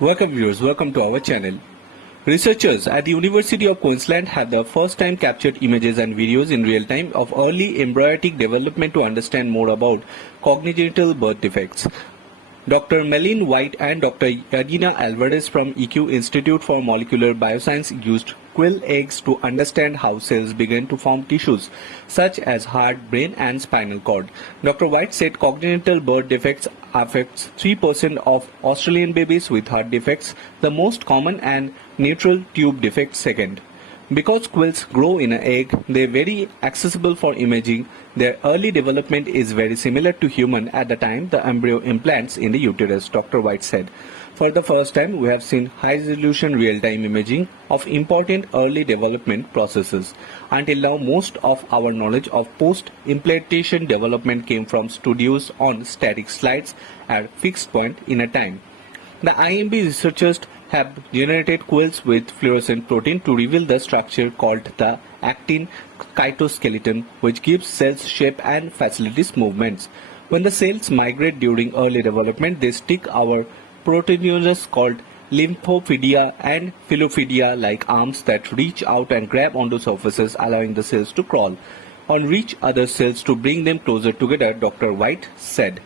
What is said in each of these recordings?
Welcome viewers, welcome to our channel. Researchers at the University of Queensland have the first time captured images and videos in real time of early embryonic development to understand more about congenital birth defects. Dr. Melin White and Dr. Yadina Alvarez from EQ Institute for Molecular Bioscience used quill eggs to understand how cells begin to form tissues such as heart, brain and spinal cord. Dr. White said congenital birth defects affects 3% of Australian babies with heart defects, the most common, and neutral tube defects second. Because quills grow in an egg, they are very accessible for imaging. Their early development is very similar to human at the time the embryo implants in the uterus, Dr. White said. For the first time, we have seen high-resolution real-time imaging of important early development processes. Until now, most of our knowledge of post-implantation development came from studios on static slides at fixed point in a time. The IMB researchers have generated quills with fluorescent protein to reveal the structure called the actin cytoskeleton, which gives cells shape and facilitates movements. When the cells migrate during early development, they stick our proteinosis called lymphophilia and philophilia-like arms that reach out and grab onto surfaces, allowing the cells to crawl or reach other cells to bring them closer together, Dr. White said.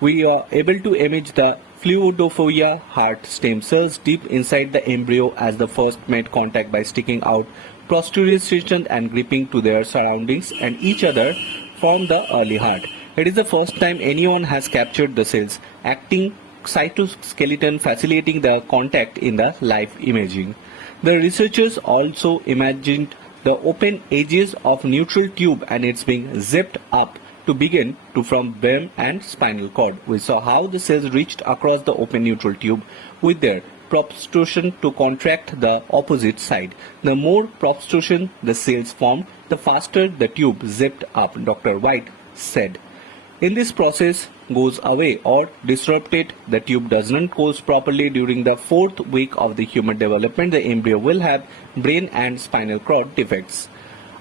We are able to image the fluidophilia heart stem cells deep inside the embryo as the first made contact by sticking out protrusions and gripping to their surroundings and each other form the early heart. It is the first time anyone has captured the cells acting cytoskeleton facilitating the contact in the live imaging. The researchers also imagined the open edges of neutral tube and it's being zipped up to begin to from brain and spinal cord. We saw how the cells reached across the open neutral tube with their protrusion to contract the opposite side. The more protrusion the cells formed, the faster the tube zipped up, Dr. White said. In this process goes away or disrupted, the tube does not close properly during the 4th week of the human development, the embryo will have brain and spinal cord defects.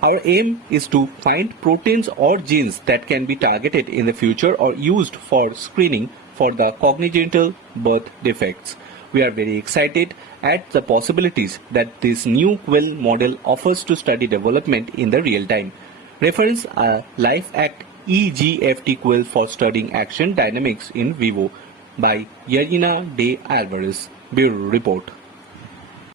Our aim is to find proteins or genes that can be targeted in the future or used for screening for the congenital birth defects. We are very excited at the possibilities that this new quill model offers to study development in the real time. Reference a LifeAct EGFT quill for studying action dynamics in vivo by Yadina de Alvarez. Bureau Report.